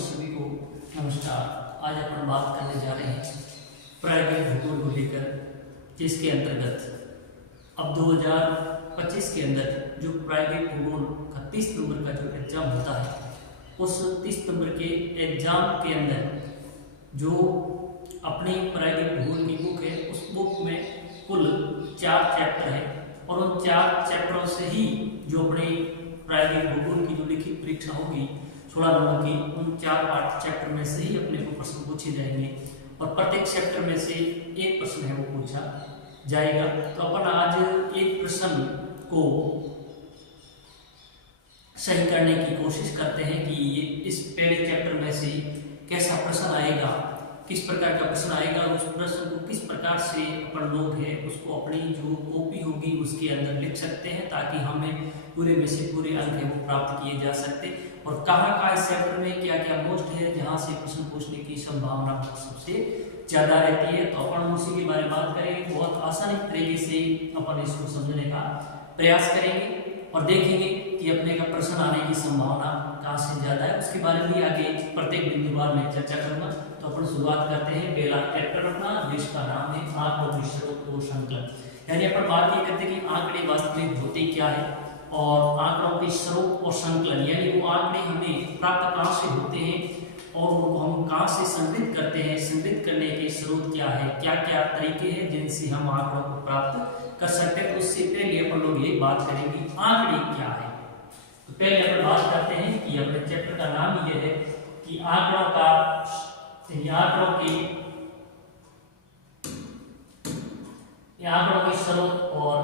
सभी को नमस्कार। आज अपन बात करने जा रहे हैं प्रायोगिक भूगोल को लेकर, जिसके अंतर्गत अब 2025 के अंदर जो प्रायोगिक भूगोल का 30 नंबर का जो एग्जाम होता है, उस 30 नंबर के एग्जाम के अंदर जो अपनी प्रायोगिक भूगोल की बुक है, उस बुक में कुल 4 चैप्टर है और उन 4 चैप्टरों से ही जो अपनी प्रायोगिक भूगोल की जो लिखित परीक्षा होगी 16 नंबर की, उन 4 चैप्टर में से ही अपने को प्रश्न पूछे जाएंगे और प्रत्येक चैप्टर में से एक प्रश्न है वो पूछा जाएगा। तो अपन आज एक प्रश्न को सही करने की कोशिश करते हैं कि ये इस पहले चैप्टर में से कैसा प्रश्न आएगा, किस प्रकार का प्रश्न आएगा, उस प्रश्न को किस प्रकार से अपन लोग हैं उसको अपनी जो कॉपी होगी उसके अंदर लिख सकते हैं, ताकि हमें पूरे में से पूरे अंक है वो प्राप्त किए जा सकते। और कहाँ इस चैप्टर में क्या क्या मोस्ट है जहाँ से प्रश्न पूछने की संभावना सबसे ज्यादा रहती है, तो अपन उसी के बारे में बात करेंगे। बहुत आसानी तरीके से अपन इसको समझने का प्रयास करेंगे और देखेंगे कि अपने का प्रश्न आने की संभावना कहाँ से ज्यादा है। उसके बारे में आगे प्रत्येक बिंदुवार में चर्चा करूंगा। तो अपन शुरुआत करते हैं पहला चैप्टर अपना, जिसका नाम है आंकड़ों की स्रोत और संकलन। यानी अपन बात ये करते हैं कि आंकड़े वास्तविक होते क्या है और आंकड़ों के स्रोत और संकलन, यानी वो आंकड़े हमें प्राप्त कहाँ से होते हैं और उनको हम कहाँ से संग्रहित करते हैं, संग्रहित करने के स्रोत क्या है, क्या क्या तरीके हैं जिनसे हम आंकड़ों को प्राप्त कर सकते हैं। तो उससे पहले अपन लोग ये बात करेंगे आंकड़े क्या है। तो पहले अपन बात करते हैं कि अपने चैप्टर का नाम ये है कि आंकड़ों के स्रोत और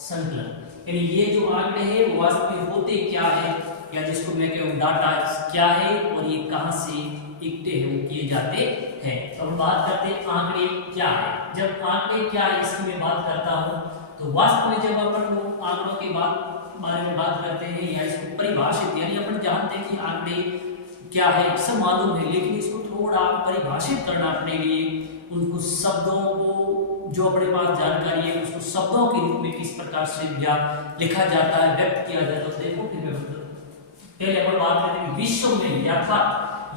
संकलन। यानी ये जो आंकड़े हैं वो वास्तविक होते क्या है, या जिसको मैं कहूँ डाटा क्या है और ये कहाँ से इकट्ठे हैं किए जाते हैं। तो हम बात करते हैं आंकड़े क्या है। जब आंकड़े क्या है इसकी मैं बात करता हूँ, तो वास्तव में जब अपन आंकड़ों के बारे में बात करते हैं या इसको परिभाषित, यानी अपन जानते हैं कि आंकड़े क्या है सब मालूम है, लेकिन इसको थोड़ा परिभाषित करना अपने लिए, उनको शब्दों को जो अपने पास जानकारी है उसको शब्दों के रूप में किस प्रकार से लिखा जाता है, व्यक्त किया जाता है। देखो फिर मैं पहले अपन बात करते हैं विश्व में यथार्थ,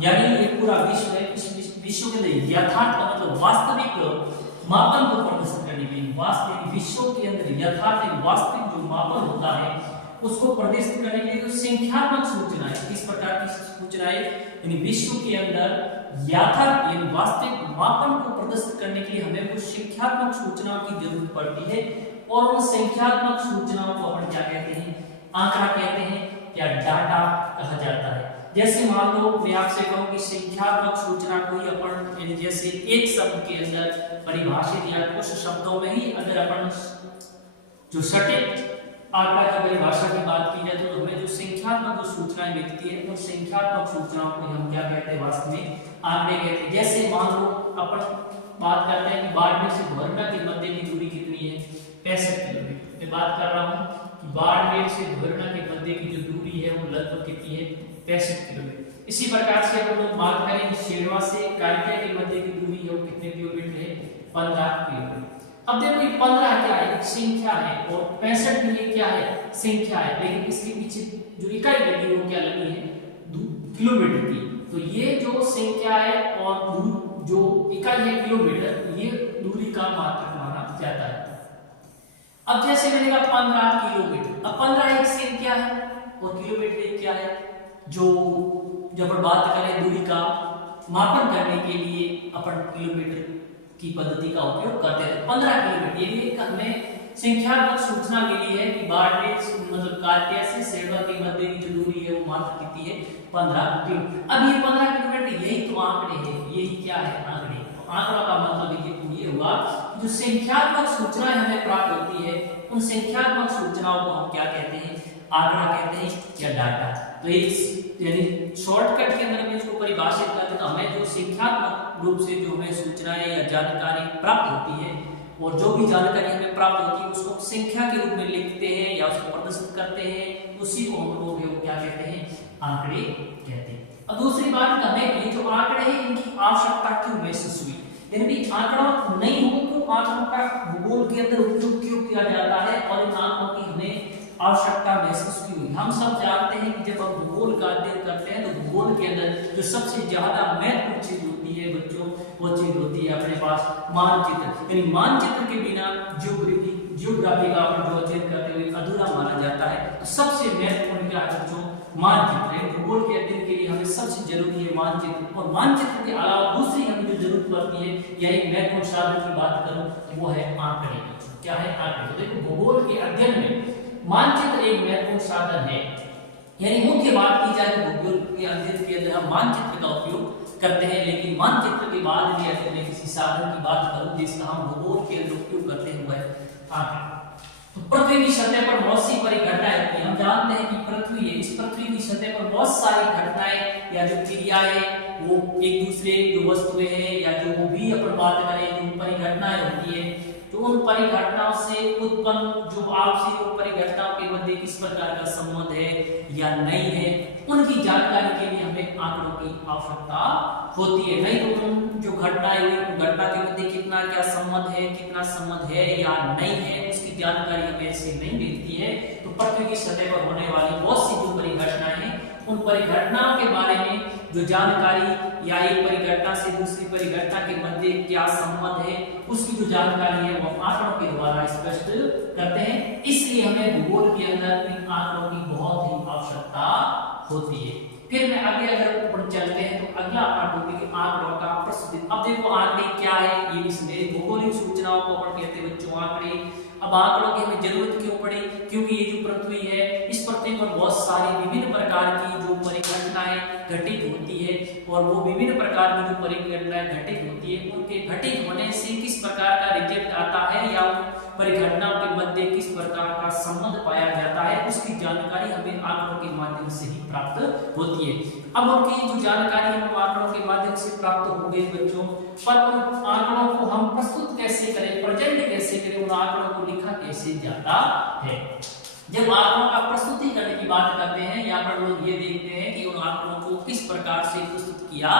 यानी ये पूरा विश्व है, इस विश्व के अंदर यथार्थ का मतलब वास्तविक मापन को प्रदर्शित करने के लिए, वास्तविक विश्व के अंदर यथार्थ वास्तविक जो मापन होता है उसको प्रदर्शित करने के लिए जो संख्यात्मक सूचनाएं, किस प्रकार की सूचनाएं, यानी विश्व के अंदर यथार्थ यानी वास्तविक मापन को प्रदर्शित करने के लिए हमें कुछ संख्यात्मक सूचनाओं की जरूरत पड़ती है। और उन संख्यात्मक सूचनाओं को अपन क्या कहते हैं, आंकड़ा कहते हैं या डाटा कहा जाता है। जैसे मान लो मैं आपसे कहूं कि संख्यात्मक सूचना को ही अपन जैसे एक शब्द के अंदर परिभाषित या कुछ शब्दों में ही अगर अपन जो सटीक आंकड़ा की परिभाषा की बात की जाए तो हमें जो संख्यात्मक जो सूचनाएं मिलती है उन संख्यात्मक सूचनाओं को हम क्या कहते हैं, वास्तव में आंकड़े कहते हैं। जैसे मान लो अपन बात करते हैं कि बाड़मेर से भोरना के मध्य की दूरी कितनी है, 65 किलोमीटर। मैं बात कर रहा हूँ कि बाड़मेर से भोरना के मध्य की जो दूरी है वो लगभग कितनी है, 65 किलोमीटर। इसी प्रकार से अगर लोग बात करें कि शेरवा से कालिका के मध्य की दूरी है वो कितने किलोमीटर है, 15 किलोमीटर। अब देखो ये 15 क्या है, संख्या है, और 65 भी क्या है, संख्या है, लेकिन इसके पीछे जो इकाई लगी है वो क्या लगी है, किलोमीटर की। तो ये जो संख्या है और जो इकाई है किलोमीटर, ये दूरी का मात्रक माना जाता है। अब जैसे मैंने कहा 15 किलोमीटर, अब 15 एक संख्या है और किलोमीटर एक क्या है, जो जब अपन बात करें दूरी का मापन करने के लिए अपन किलोमीटर की पद्धति का उपयोग करते हैं। 15 किलोमीटर ये हमें संख्यात्मक सूचना मिली है कि बाड़मेर मतलब कालिका से शेरवा के मध्य की जो दूरी है वो मात्र कितनी है, 15 किलोमीटर। अब ये 15 किलोमीटर यही तो आंकड़े हैं, यही क्या है, आंकड़े। तो आंकड़ा का मतलब ये हुआ जो संख्यात्मक सूचनाएं हमें प्राप्त होती है उन संख्यात्मक सूचनाओं को हम क्या कहते हैं, आंकड़ा कहते हैं या डाटा। तो यानी शॉर्टकट के अंदर में इसको परिभाषित करते हैं तो हमें जो संख्यात्मक रूप से जो हमें सूचनाएं या जानकारी प्राप्त होती है और जो भी जानकारी हमें प्राप्त होती है उसको संख्या के रूप में लिखते हैं या उसको प्रदर्शित करते हैं, उसी को हम लोग क्या कहते हैं, आंकड़े कहते हैं। अब दूसरी बात हमें ये जो आंकड़े हैं इनकी आवश्यकता क्यों महसूस हुई, यानी आंकड़ा नहीं हो तो आंकड़ों का भूगोल के अंदर उपयोग क्यों किया जाता है और इन आंकड़ों की हमें आवश्यकता महसूस की हुई। हम सब जानते हैं कि जब हम भूगोल का अध्ययन करते हैं तो भूगोल के अंदर जो सबसे ज्यादा महत्वपूर्ण चीज होती है बच्चों, वो चीज होती है अपने पास मानचित्र। यानी मानचित्र के बिना जियोग्राफी का अपन जो अध्ययन करते हुए अधूरा माना जाता है। तो सबसे महत्वपूर्ण क्या है बच्चों, मानचित्र है। भूगोल के अध्ययन के लिए हमें सबसे जरूरी है मानचित्र, और मानचित्र के अलावा दूसरी हमें जो जरूरत पड़ती है या एक महत्वपूर्ण साधन की बात करूं तो वो है आंकड़े। क्या है? आंकड़े। तो देखो भूगोल के अध्ययन में मानचित्र एक महत्वपूर्ण साधन है। यानी मुख्य बात की जाए तो भूगोल के अध्ययन के अंदर हम मानचित्र का उपयोग करते हैं, लेकिन मानचित्र के बाद भी अगर मैं किसी साधन की बात करूं जिसका हम भूगोल के अंदर उपयोग करते हैं वो है आंकड़े। तो पृथ्वी की सतह पर बहुत सी परिघटनाएं होती हैं। हम जानते हैं कि पृथ्वी है, इस पृथ्वी की सतह पर बहुत सारी घटनाएं या जो क्रियाएं वो एक दूसरे जो वस्तुएं हैं या जो वो भी अपन बात करें जो परिघटनाएं होती है, तो उन परिघटनाओं से उत्पन्न जो आपसी उन परिघटनाओं के मध्य किस प्रकार का संबंध है या नहीं है, उनकी जानकारी के लिए हमें आंकड़ों की आवश्यकता होती है। नहीं तो उन जो घटनाएं हुई उन घटना के मध्य कितना क्या संबंध है, कितना संबंध है या नहीं है, उसकी जानकारी हमें ऐसे नहीं मिलती है। तो पृथ्वी की सतह पर होने वाली बहुत सी जो परिघटनाएं हैं उन परिघटनाओं के बारे में जो जानकारी या एक परिघटना से दूसरी परिघटना के मध्य क्या संबंध है उसकी जो जानकारी है वो आंकड़ों के द्वारा स्पष्ट करते हैं। इसलिए हमें भूगोल के अंदर इन आंकड़ों की बहुत ही आवश्यकता होती है। फिर मैं आगे अगर ऊपर चलते हैं तो अगला टॉपिक है आंकड़ों का प्रस्तुति। अब देखो आंकड़े क्या है, ये भी मेरी भौगोलिक सूचनाओं को अपन कहते हैं बच्चों आंकड़े। अब आंकड़ों की हमें जरूरत क्यों पड़ी? क्योंकि ये जो पृथ्वी है इस पृथ्वी पर बहुत सारी विभिन्न प्रकार की जो परिघटनाएं घटित होती है, और वो विभिन्न प्रकार की जो परिघटनाएं घटित होती है उनके घटित होने से किस प्रकार का रिजल्ट आता है या परिघटनाओं के मध्य किस प्रकार का संबंध पाया जाता है, उसकी जानकारी हमें आंकड़ों के माध्यम से ही प्राप्त होती है। अब उनकी जो जानकारी है वो आंकड़ों के माध्यम से प्राप्त हो गई बच्चों, पर उन आंकड़ों को हम प्रस्तुत कैसे करें, प्रेजेंट कैसे करें, उन आंकड़ों को लिखा कैसे जाता है। जब आंकड़ों का प्रस्तुतिकरण की बात करते हैं यहाँ पर लोग ये देखते हैं कि उन आंकड़ों को किस प्रकार से प्रस्तुत किया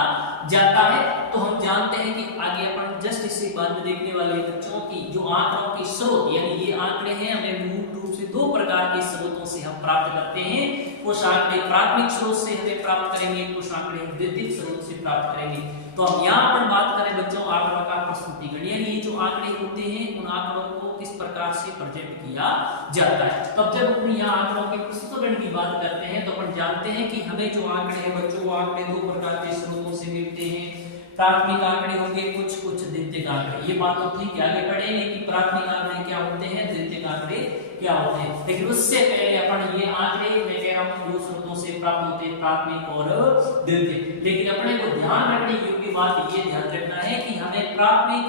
जाता है, तो हम जानते हैं कि आगे अपन जस्ट इससे बाद में देखने वाले बच्चों की जो आंकड़ों के स्रोत, यानी ये आंकड़े हैं हमें मूल रूप से दो प्रकार के स्रोतों से हम प्राप्त करते हैं। कुछ आंकड़े प्राथमिक स्रोत से हमें प्राप्त करेंगे, कुछ आंकड़े द्वितीयक स्रोत से प्राप्त करेंगे। तो हम यहाँ पर बात करें बच्चों आंकड़ों का प्रस्तुतिकरण, यानी जो आंकड़े होते हैं उन आंकड़ों को किस प्रकार से प्रेजेंट किया जाता है। तब जब अपन यहाँ आंकड़ों के प्रस्तुतिकरण की बात करते हैं तो अपन जानते हैं कि हमें जो आंकड़े हैं बच्चों वो आंकड़े दो प्रकार के स्रोतों से मिलते हैं। प्राथमिक आंकड़े होंगे कुछ द्वितीयक आंकड़े। ये बात होती है कि आगे बढ़ेंगे कि प्राथमिक आंकड़े क्या होते हैं, द्वितीयक आंकड़े क्या होते हैं, लेकिन उससे पहले अपन ये आंकड़े मैं कह रहा हूँ दो स्रोतों से प्राप्त होते हैं, प्राथमिक और द्वितीयक। लेकिन अपने को ध्यान रखने योग्य बात ये ध्यान रखना है कि हमें प्राथमिक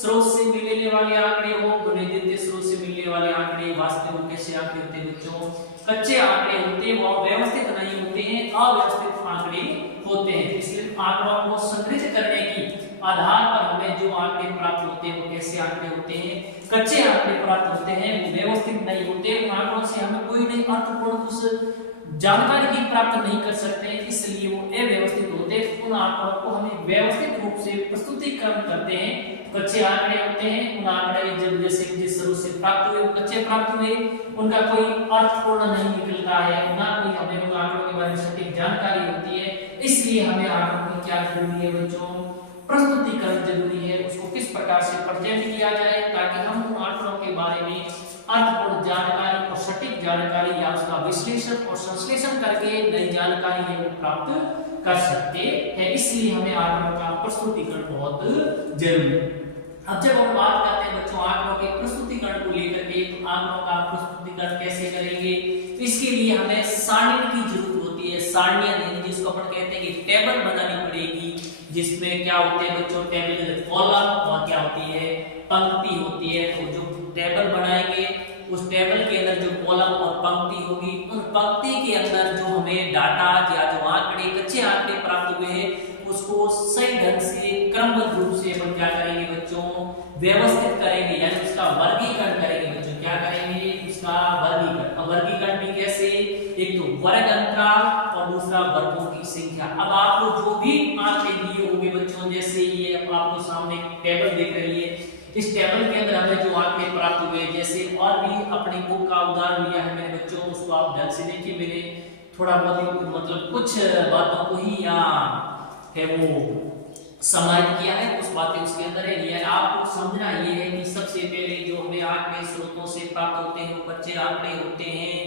स्रोत से मिलने वाले आंकड़े हो तो द्वितीय स्रोत से मिलने वाले आंकड़े वास्तव में कैसे आंकड़े होते हैं बच्चों, कच्चे आंकड़े होते हैं, वो व्यवस्थित नहीं होते हैं, अव्यवस्थित आंकड़े होते हैं। इसलिए आंकड़ों को संग्रहित करने की आधार पर हमें जो आंकड़े प्राप्त होते हैं वो कैसे आंकड़े होते हैं, कच्चे आंकड़े प्राप्त होते हैं, वो व्यवस्थित नहीं होते। उन आंकड़ों से हमें कोई नहीं अर्थपूर्ण उस जानकारी भी प्राप्त नहीं कर सकते, इसलिए वो अव्यवस्थित होते हैं। उन आंकड़ों को हमें व्यवस्थित रूप से प्रस्तुतिकरण करते हैं। कच्चे आंकड़े होते हैं, उन आंकड़े जब जैसे जिस स्रोत से प्राप्त हुए वो कच्चे प्राप्त हुए, उनका कोई अर्थपूर्ण नहीं निकलता है, ना कोई हमें उन आंकड़ों के बारे में सटीक जानकारी होती है। इसलिए हमें आंकड़ों की क्या जरूरी है बच्चों, प्रस्तुतिकरण जरूरी है। उसको किस प्रकार से प्रेजेंट किया जाए ताकि हम उन आंकड़ों के बारे में अर्थपूर्ण जानकारी और सटीक जानकारी या उसका विश्लेषण और संश्लेषण करके नई जानकारी है वो प्राप्त कर सकते हैं। इसलिए हमें आंकड़ों का प्रस्तुतिकरण बहुत जरूरी है। अब जब हम बात करते हैं बच्चों आंकड़ों के प्रस्तुतिकरण को लेकर के, तो आंकड़ों का प्रस्तुतिकरण कैसे करेंगे, तो इसके लिए हमें सारणी की जरूरत होती है। सारणियां यानी जिसको अपन कहते हैं कि टेबल बनानी पड़ेगी, जिसमें क्या होते हैं बच्चों टेबल के अंदर कॉलम और क्या होती है पंक्ति होती है। तो जो टेबल बनाएंगे उस टेबल के अंदर जो कॉलम और पंक्ति होगी, उन पंक्ति के अंदर जो हमें डाटा या जो आंकड़े कच्चे आंकड़े प्राप्त हुए हैं उसको सही ढंग से क्रमबद्ध रूप से अपन क्या करेंगे बच्चों, व्यवस्थित करेंगे, यानी उसका वर्गीकरण करेंगे बच्चों। क्या करेंगे, उसका वर्गीकरण। अब वर्गीकरण भी कैसे, एक तो वर्ग अंतराल और दूसरा वर्गों की संख्या। अब आपको जो भी आंकड़े दिए होंगे बच्चों, जैसे ये आपको सामने टेबल दिख रही है, इस टेबल के अंदर हमें जो आंकड़े प्राप्त हुए, जैसे और भी अपनी बुक का उदाहरण लिया है मेरे बच्चों, उसको आप ध्यान से देखिए। मैंने थोड़ा बहुत मतलब कुछ बातों को ही यहाँ है वो समाहित किया है, कुछ बातें उसके अंदर है। ये आपको समझना ये है कि सबसे पहले जो हमें आंकड़े स्रोतों से प्राप्त होते हैं वो कच्चे आंकड़े होते हैं।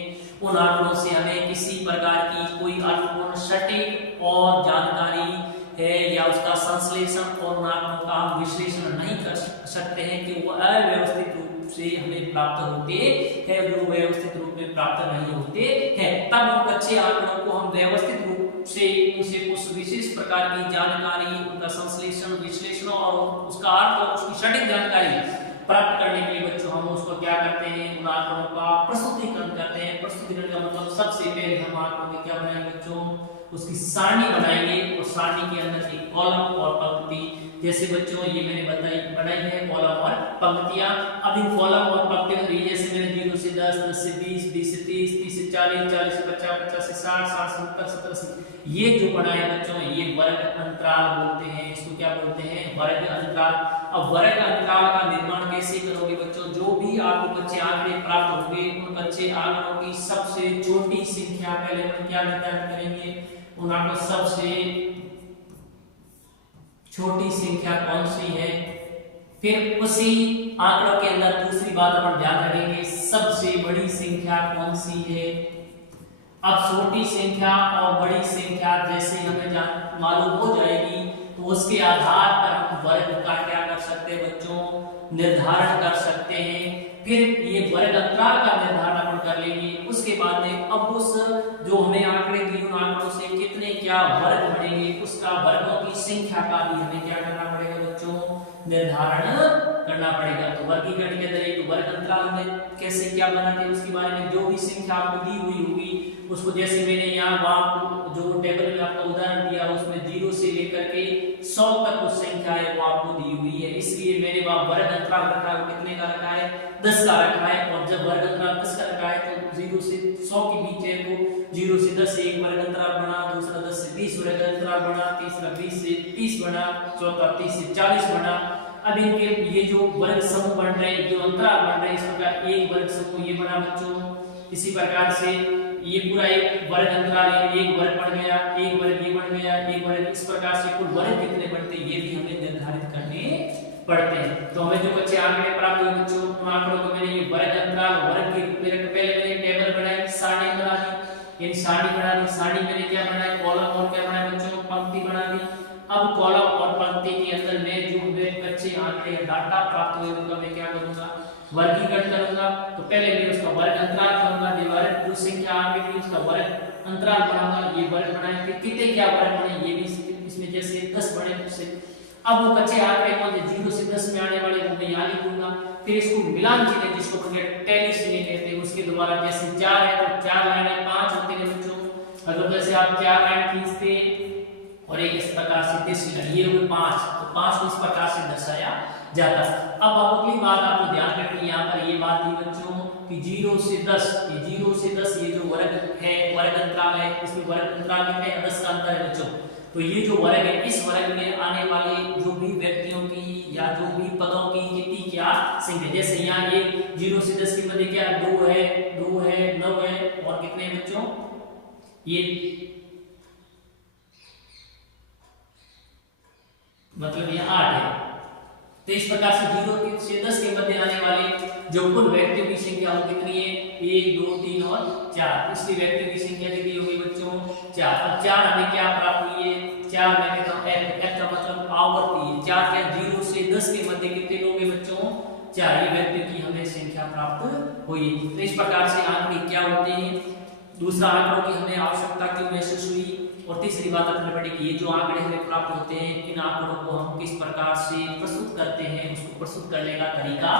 उन आंकड़ों से हमें किसी प्रकार की कोई अर्थपूर्ण सटीक और जानकारी है या उसका संश्लेषण और उन आंकड़ों का हम विश्लेषण नहीं कर सकते हैं कि वो अव्यवस्थित रूप से हमें प्राप्त होते हैं, जो व्यवस्थित रूप में प्राप्त नहीं होते हैं। तब उन कच्चे आंकड़ों को हम व्यवस्थित रूप से उनसे कुछ विशेष प्रकार की जानकारी, उनका संश्लेषण, विश्लेषण और उसका अर्थ और उसकी सटीक जानकारी प्राप्त करने के लिए बच्चों हम उसको क्या करते हैं, उन आंकड़ों का प्रस्तुतिकरण करते हैं। प्रस्तुतिकरण का मतलब सबसे पहले हम आंकड़ों में क्या बनाएंगे बच्चों, उसकी सारणी बनाएंगे और सारणी के अंदर एक कॉलम और पंक्ति। जैसे बच्चों ये मैंने बनाई है कॉलम और पंक्तियां। अब इन कॉलम और पंक्तियों में जैसे मैंने 0 से 10, 10 से 20, 20 से 30, 30 से 40, 40 से 50, 50 से 60, 60 से 70, 70 से, ये जो बनाया बच्चों ये वर्ग अंतराल बोलते हैं। इसको क्या बोलते हैं, वर्ग अंतराल। अब वर्ग अंतराल का निर्माण कैसे करोगे बच्चों, जो भी आपको कच्चे आंकड़े प्राप्त होंगे उन कच्चे आंकड़ों की सबसे छोटी संख्या पहले हम क्या निर्धारित करेंगे, उन आंकड़ों सबसे छोटी संख्या कौन सी है, फिर उसी आंकड़ों के अंदर दूसरी बात अपन ध्यान रखेंगे सबसे बड़ी संख्या कौन सी है। अब छोटी संख्या और बड़ी संख्या जैसे हमें मालूम हो जाएगी तो उसके आधार पर हम वर्ग का क्या कर सकते हैं बच्चों, निर्धारण कर सकते हैं। फिर ये वर्ग अंतराल का निर्धारण अपन कर लेंगे। उसके बाद में अब उस जो हमें आंकड़े दिए उन आंकड़ों से कितने क्या वर्ग बनेंगे उसका वर्गों की संख्या का भी हमें क्या करना पड़ेगा बच्चों, निर्धारण करना पड़ेगा। तो वर्गीकरण के अंदर एक वर्ग अंतराल में कैसे क्या बनाते हैं उसके बारे में जो भी संख्या आपको दी हुई होगी उसको, जैसे मैंने यहाँ वहां जो टेबल में आपका उदाहरण दिया उसमें 0 से लेकर के 100 तक कुछ संख्या है वो आपको दी हुई है, इसलिए मैंने वहां वर्ग अंतराल रखा है। वो कितने का रखा है, 10 का रखा है। और जब वर्ग अंतराल 10 का रखा है तो 0 से 100 के बीच है तो 0 से 10 एक वर्ग अंतराल बना, दूसरा 10 से 20 वर्ग अंतराल बना, तीसरा 20 से 30 बना, चौथा 30 से 40 बना। अब इनके ये जो वर्ग समूह बन रहे हैं, जो अंतराल बन रहे हैं, इस प्रकार एक वर्ग समूह ये बना बच्चों। इसी प्रकार से ये पूरा एक वर्ग अंतराल है, एक वर्ग बन गया, एक वर्ग ये बन गया, एक वर्ग, इस प्रकार से कुल वर्ग कितने बनते हैं ये भी हमें निर्धारित करने पड़ते हैं। तो हमें जो बच्चे आंकड़े प्राप्त हुए बच्चों उन आंकड़ों को मैंने ये वर्ग अंतराल वर्ग के पहले मैंने टेबल बनाई, सारणी बना दी, इन सारणी बना दी, सारणी मैंने क्या बनाया, कॉलम और क्या बनाया बच्चों, पंक्ति बना दी। अब कॉलम और पंक्ति के अंदर मैं जो बच्चे आंकड़े डाटा प्राप्त हुए उनका मैं क्या करूंगा, वर्गीकरण करूंगा। तो पहले मैं उसका वर्ग अंतराल करूंगा, वर्ग जो संख्या आ गई उसका वर्ग अंतराल बनाऊंगा, ये वर्ग बनाए, फिर कितने क्या वर्ग बने ये भी इसमें जैसे 10 बने उससे। अब वो कच्चे आंकड़े कौन से 0 से 10 में आने वाले वो मैं यहाँ लिख दूंगा। फिर इसको मिलान चिन्ह जिसको टैली चिन्ह कहते हैं उसके द्वारा, जैसे 4 है तो 4 लाइन 5 होते हैं बच्चों। अगर जैसे आप 4 लाइन खींचते और एक इस प्रकार से तीसरी लाइन ये हुए 5, तो 5 को इस प्रकार से दर्शाया जाता है। अब अगली बात आपको ध्यान रखनी, यहाँ पर ये बात दी बच्चों कि 0 से 10, ये 0 से 10 ये जो वर्ग है, वर्ग अंतराल है, इसमें वर्ग अंतराल कितने है, 10 का अंतर है बच्चों। तो ये जो वर्ग है इस वर्ग में आने वाले जो भी व्यक्तियों की या जो भी पदों की कितनी क्या संख्या, जैसे यहाँ ये 0 से 10 के मध्य क्या 2 है, 9 है और कितने बच्चों ये मतलब ये 8 है। तो इस प्रकार से 0 से 10 के मध्य आने वाले जो कुल व्यक्तियों की संख्या वो कितनी है, 1 2 3 और 4, इसलिए व्यक्तियों की संख्या कितनी होगी बच्चों 4। अब 4 हमें क्या प्राप्त हुई है, 4 मैं कहता हूं f का मतलब आवर्ती है। 4 क्या 0 से 10 के मध्य कितने लोग हैं बच्चों 4, ये व्यक्तियों की हमें संख्या प्राप्त हुई। तो इस प्रकार से आंकड़े क्या होते हैं, दूसरा आंकड़ों की हमें आवश्यकता क्यों महसूस हुई, और तीसरी बात अपने बड़ी कि ये जो आंकड़े हमें प्राप्त होते हैं इन आंकड़ों को हम किस प्रकार से प्रस्तुत करते हैं, उसको प्रस्तुत करने का तरीका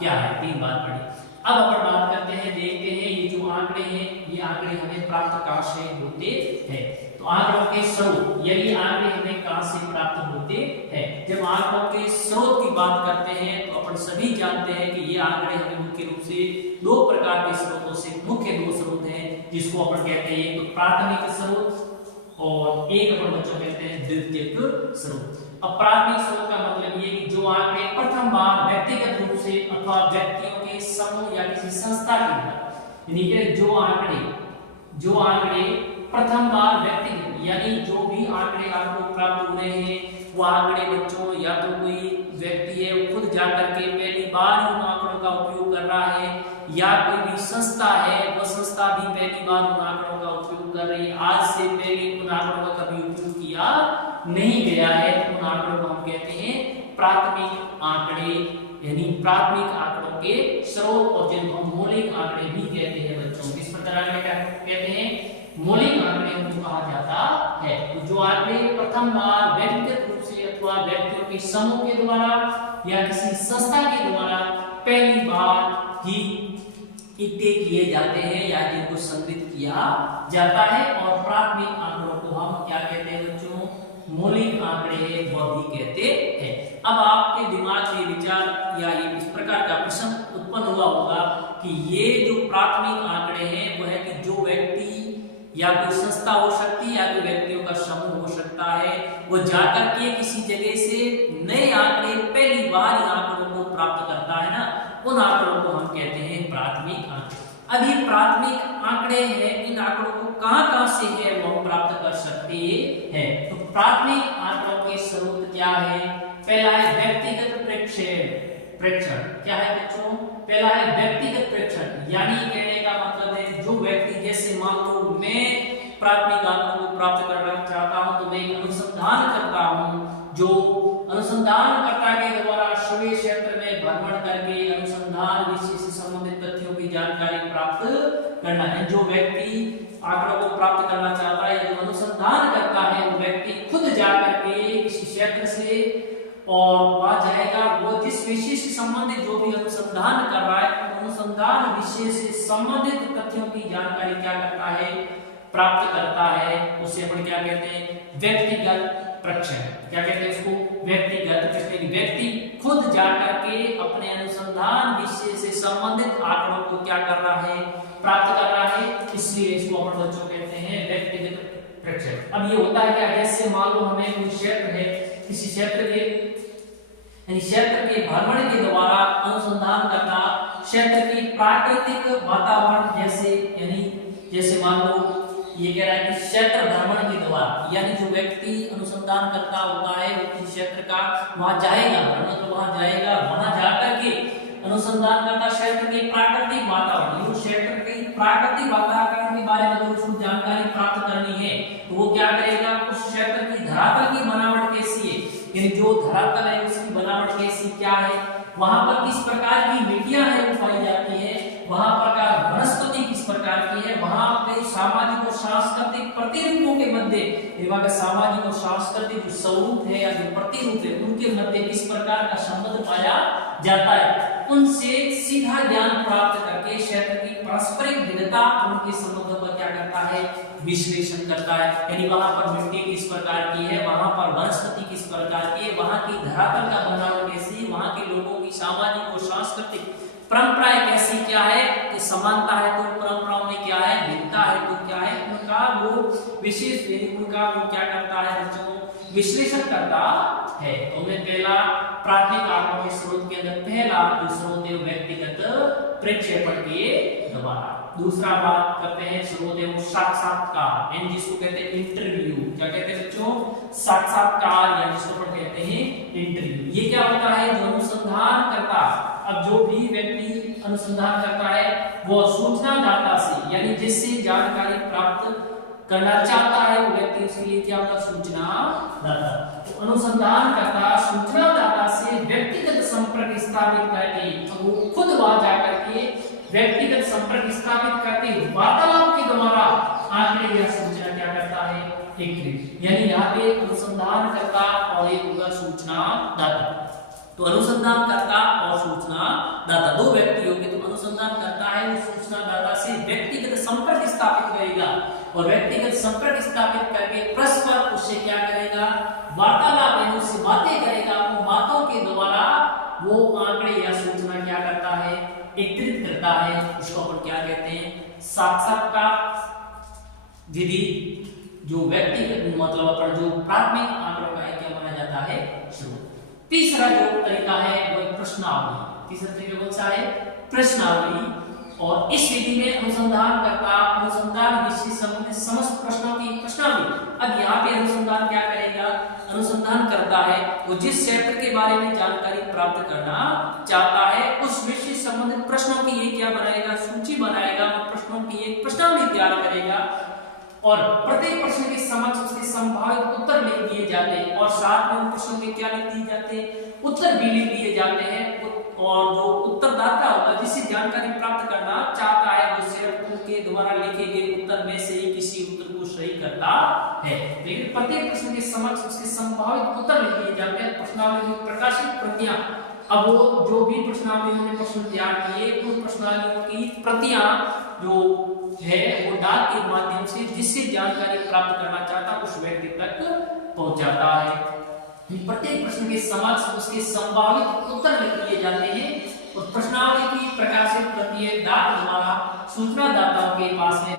क्या है, 3 बात पढ़ी। अब अपन बात करते हैं, देखते हैं ये जो आंकड़े हैं ये आंकड़े हमें प्राप्त कहां से होते हैं। तो आंकड़ों के स्रोत, यदि आंकड़े हमें कहां से प्राप्त होते हैं, जब आंकड़ों के स्रोत की बात करते हैं तो अपन सभी जानते हैं कि ये आंकड़े हमें मुख्य रूप से 2 प्रकार के स्रोतों से, मुख्य 2 स्रोत हैं जिसको अपन कहते हैं, एक तो प्राथमिक स्रोत और एक अपन बच्चों कहते हैं द्वितीयक स्रोत। अब प्राथमिक स्रोत का मतलब ये कि जो आंकड़े प्रथम बार व्यक्तिगत रूप से अथवा व्यक्तियों के समूह या किसी संस्था के द्वारा, यानी कि जो आंकड़े प्रथम बार व्यक्तिगत, यानी जो भी आंकड़े आपको प्राप्त हो रहे हैं वो आंकड़े बच्चों या तो कोई व्यक्ति है वो खुद जाकर के पहली बार उन आंकड़ों का उपयोग कर रहा है, या कोई भी संस्था है वो संस्था भी पहली बार उन आंकड़ों का उपयोग कर रही है, आज से पहले उन आंकड़ों का कभी उपयोग किया नहीं गया है, तो उन आंकड़ों को हम कहते हैं प्राथमिक आंकड़े, यानी प्राथमिक आंकड़ों के स्रोत, और जिनको हम मौलिक आंकड़े भी कहते हैं बच्चों। किस प्रकार आंकड़े कहते हैं? मौलिक आंकड़े उनको कहा जाता है। तो जो आंकड़े प्रथम बार व्यक्तिगत रूप से अथवा व्यक्तियों के समूह के द्वारा या किसी संस्था के द्वारा पहली बार ही इकट्ठे किए जाते हैं या जिनको संग्रहित किया जाता है, और प्राथमिक आंकड़ों को हम क्या कहते हैं बच्चों? मौलिक आंकड़े वह भी कहते हैं। अब आपके दिमाग में विचार या ये इस प्रकार का प्रश्न उत्पन्न हुआ होगा कि ये जो प्राथमिक आंकड़े हैं वो है कि जो व्यक्ति या कोई संस्था हो सकती है या कोई व्यक्तियों का समूह हो सकता है, वो जाकर के किसी जगह से नए आंकड़े पहली बार आंकड़ों को प्राप्त करता है ना, उन आंकड़ों को हम कहते हैं प्राथमिक आंकड़े। अब ये प्राथमिक आंकड़े हैं, इन आंकड़ों को कहां से है वो हम प्राप्त कर सकते हैं। तो प्राथमिक आंकड़ों के स्रोत क्या है? पहला है व्यक्तिगत प्रेक्षण। क्या है बच्चों? पहला है व्यक्तिगत प्रेक्षण, यानी कहने का मतलब है जो व्यक्ति, जैसे मान लो मैं प्राथमिक आंकड़ों को प्राप्त करना चाहता हूं तो मैं एक अनुसंधान करता हूं, जो अनुसंधानकर्ता के द्वारा सभी क्षेत्र में भ्रमण करके अनुसंधान विषय से संबंधित तथ्यों की जानकारी प्राप्त करना है। जो व्यक्ति आंकड़ों को प्राप्त करना चाहता है, जो अनुसंधान करता है, वो व्यक्ति खुद जाकर के किसी क्षेत्र से और वहां जाएगा, वो जिस विषय से संबंधित जो भी अनुसंधान कर रहा है, अनुसंधान विषय से संबंधित तथ्यों की जानकारी क्या करता है? प्राप्त करता है। उसे अपन क्या कहते हैं? व्यक्तिगत प्रेक्षण। क्या कहते हैं इसको? व्यक्तिगत प्रेक्षण। व्यक्ति खुद जाकर के अपने अनुसंधान विषय से संबंधित आंकड़ों को क्या कर रहा है? प्राप्त कर रहा है, इसलिए इसको अपन बच्चों कहते हैं व्यक्तिगत प्रेक्षण। अब ये होता है क्या? जैसे मान लो हमें कोई क्षेत्र है, किसी क्षेत्र के भ्रमण के द्वारा अनुसंधान करना, क्षेत्र की प्राकृतिक वातावरण जैसे मान लो ये कह रहा है कि क्षेत्र भ्रमण के द्वारा, यानी जो व्यक्ति अनुसंधान करता होता है वो किसी क्षेत्र का वहां जाएगा, भ्रमण तो वहां जाएगा, वहां जाकर के अनुसंधान करता क्षेत्र के प्राकृतिक वातावरण, क्षेत्र के प्राकृतिक वातावरण के बारे में अगर उसको जानकारी प्राप्त करनी है तो वो क्या करेगा? उस क्षेत्र की धरातल की बनावट कैसी है, यानी जो धरातल है उसकी बनावट कैसी क्या है, वहां पर किस प्रकार की मिट्टियां है वो पाई जाती है, वहां पर का वनस्पति किस प्रकार की है, वहां पे सामाजिक और सांस्कृतिक प्रतिरूपों के मध्य, वहां का सामाजिक और सांस्कृतिक जो स्वरूप है या जो प्रतिरूप है उनके मध्य किस प्रकार का संबंध पाया जाता है, उनसे सीधा ज्ञान प्राप्त करके क्षेत्र की पारस्परिक भिन्नता उनके संबंधों का क्या करता है? विश्लेषण करता है। यानी वहां पर मिट्टी किस प्रकार की है, वहां पर वनस्पति किस प्रकार की है, वहां की धरातल का बनावट कैसी है, वहां के लोगों की सामाजिक और सांस्कृतिक परंपराएं कैसी क्या है, कि समानता है तो परंपराओं में क्या है, भिन्नता है तो क्या है, उनका वो विशेष उनका वो क्या करता है बच्चों? विश्लेषण करता है। तो मैं पहला प्राथमिक आंकड़ों के स्रोत के अंदर पहला जो स्रोत है व्यक्तिगत प्रक्षेपण के द्वारा। दूसरा बात करते हैं स्रोत है वो साक्षात्कार, यानी जिसको कहते हैं इंटरव्यू। क्या कहते हैं बच्चों? साक्षात्कार, या जिसको अपन कहते हैं इंटरव्यू। ये क्या होता है? जो अनुसंधान करता, अब जो भी व्यक्ति अनुसंधान करता है वो सूचनादाता से, यानी जिससे जानकारी प्राप्त करना चाहता है वो व्यक्ति, उसके लिए क्या होता? सूचनादाता। तो अनुसंधान करता सूचनादाता से व्यक्तिगत संपर्क स्थापित करके, तो वो खुद वहां जाकर के व्यक्तिगत संपर्क स्थापित करके वार्तालाप के द्वारा आंकड़े या सूचना क्या करता है? एकत्रित। यानी यहाँ पे अनुसंधान करता और एक होगा सूचनादाता। तो अनुसंधानकर्ता और सूचनादाता दो व्यक्ति होंगे। तो अनुसंधान करता है वो सूचनादाता से व्यक्तिगत संपर्क स्थापित करेगा, और व्यक्तिगत संपर्क स्थापित करके परस्पर उससे क्या करेगा? वार्तालाप, यानी उससे बातें करेगा। वो बातों के द्वारा वो आंकड़े या सूचना क्या करता है? एकत्रित करता है। उसको अपन क्या कहते हैं? साक्षात्कार विधि जो व्यक्ति मतलब अपन जो प्राथमिक आंकड़ों का है क्या माना जाता है, स्रोत। तीसरा जो तरीका है वो है प्रश्नावली। तीसरा तरीका कौन सा है, प्रश्नावली। और इस विधि में अनुसंधानकर्ता अनुसंधान विषय से संबंधित समस्त प्रश्नों की प्रश्नावली। अब यहाँ पे अनुसंधान क्या करेगा, अनुसंधान करता है वो जिस क्षेत्र के बारे में जानकारी प्राप्त करना चाहता है उस विषय से संबंधित प्रश्नों की ये क्या बनाएगा, सूची बनाएगा और प्रश्नों की एक प्रश्नावली तैयार करेगा और प्रत्येक प्रश्न के समक्ष उसके संभावित उत्तर लिख दिए जाते हैं और साथ में उन प्रश्नों के क्या लिख दिए जाते हैं, उत्तर भी लिख दिए जाते हैं। और जो उत्तरदाता होगा जिससे जानकारी प्राप्त करना चाहता है वो सिर्फ उनके द्वारा लिखे गए उत्तर में से ही किसी उत्तर को सही करता है, लेकिन प्रत्येक प्रश्न के समक्ष उसके संभावित उत्तर लिख दिए जाते हैं। प्रश्नावली में प्रकाशित प्रतियां, अब वो जो भी प्रश्नावली में प्रश्न तैयार किए उन प्रश्नावलियों की प्रतियां जो है वो डाक के माध्यम से जिससे जानकारी प्राप्त करना चाहता उस व्यक्ति तक पहुंचाता है। प्रत्येक प्रश्न के समक्ष उसके संभावित उत्तर लिख दिए जाते हैं और प्रश्नावली की प्रकाशित प्रतियां डाक द्वारा सूचना दाताओं के पास में